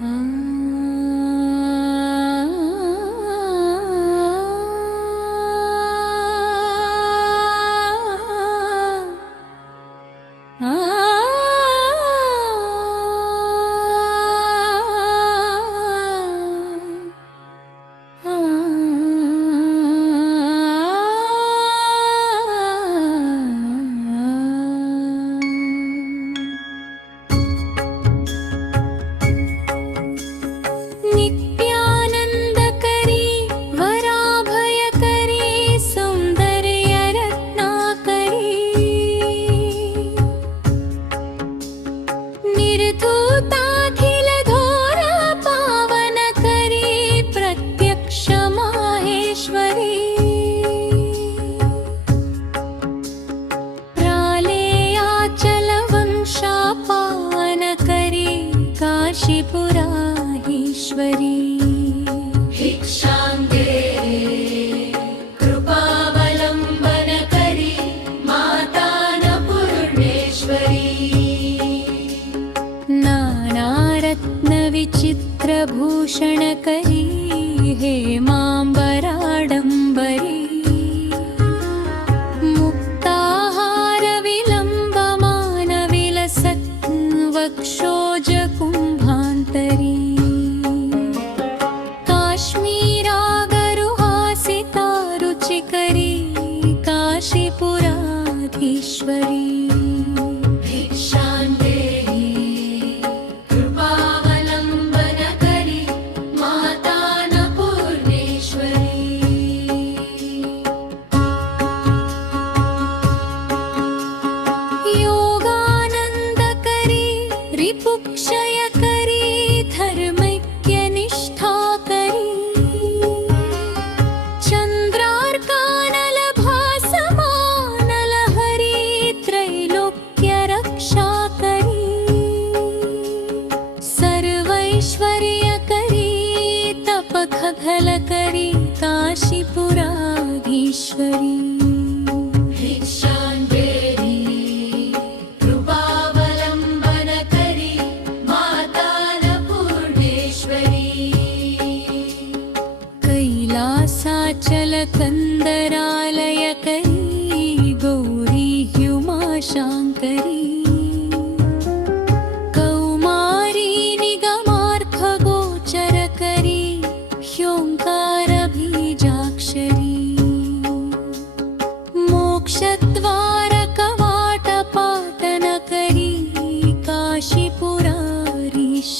Hmm. नानारत्नविचित्रभूषणकरी हेमाम्बराडम्बरी मुक्ताहारविलम्बमानविलसत् वक्षोजकुम्भान्तरी 不想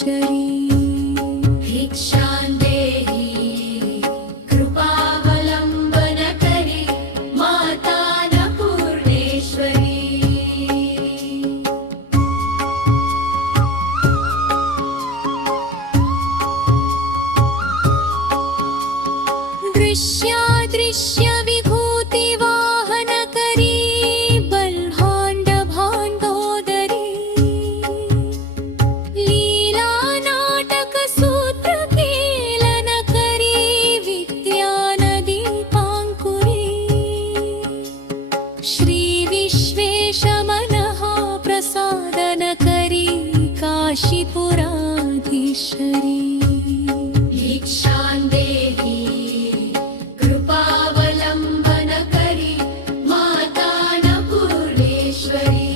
chegaria. काशीपुराधीश्वरी। भिक्षां देहि कृपावलम्बनकरी माता न पूर्णेश्वरी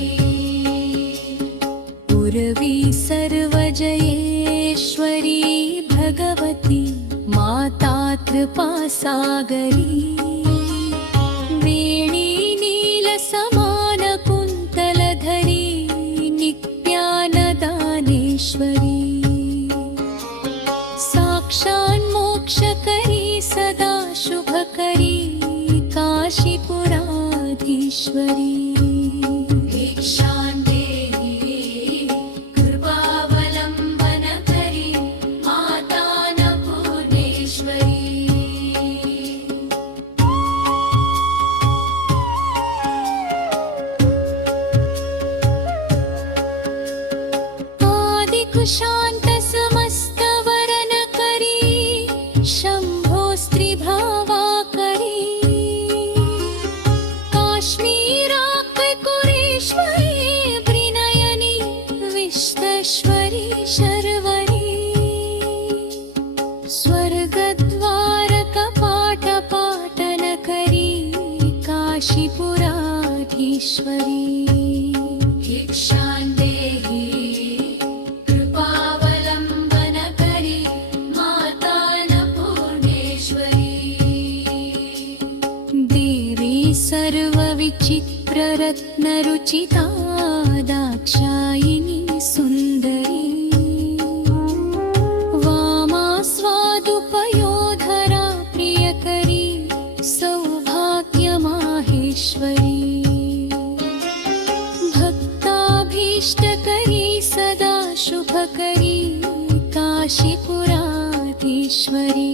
उर्वी सर्वजयेश्वरी भगवती माता कृपासागरी। वेणी नीलसमानकुन्तलधरी नित्यानदानेश्वरी साक्षान्मोक्षकरी सदा शुभकरी काशीपुराधीश्वरी आदिकुशान्तसमस्तवरनकरी शम्भोस्त्रिभावाकरी काश्मीराकैकुरेश्वरी प्रिनयनी विश्वेश्वरी शर्वरी चिता दाक्षायिनी सुन्दरी। वामास्वादुपयोधरा प्रियकरी सौभाग्यमाहेश्वरी। भक्ताभीष्टकरी सदा शुभकरी काशीपुराधीश्वरी।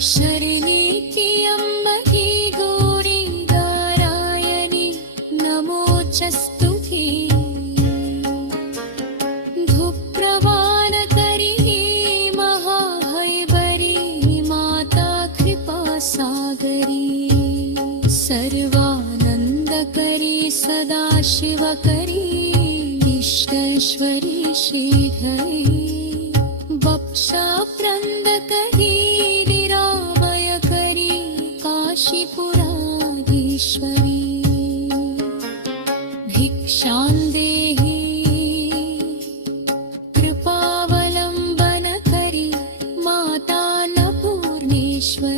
शरणीति अम्बी गोरि गारायणि नमोचस्तुभिुप्रवाणकरिः महाहैबरी माता कृपासागरी। सर्वानन्दकरी सदाशिवकरी इष्टेश्वरी श्रीधरी। Shway.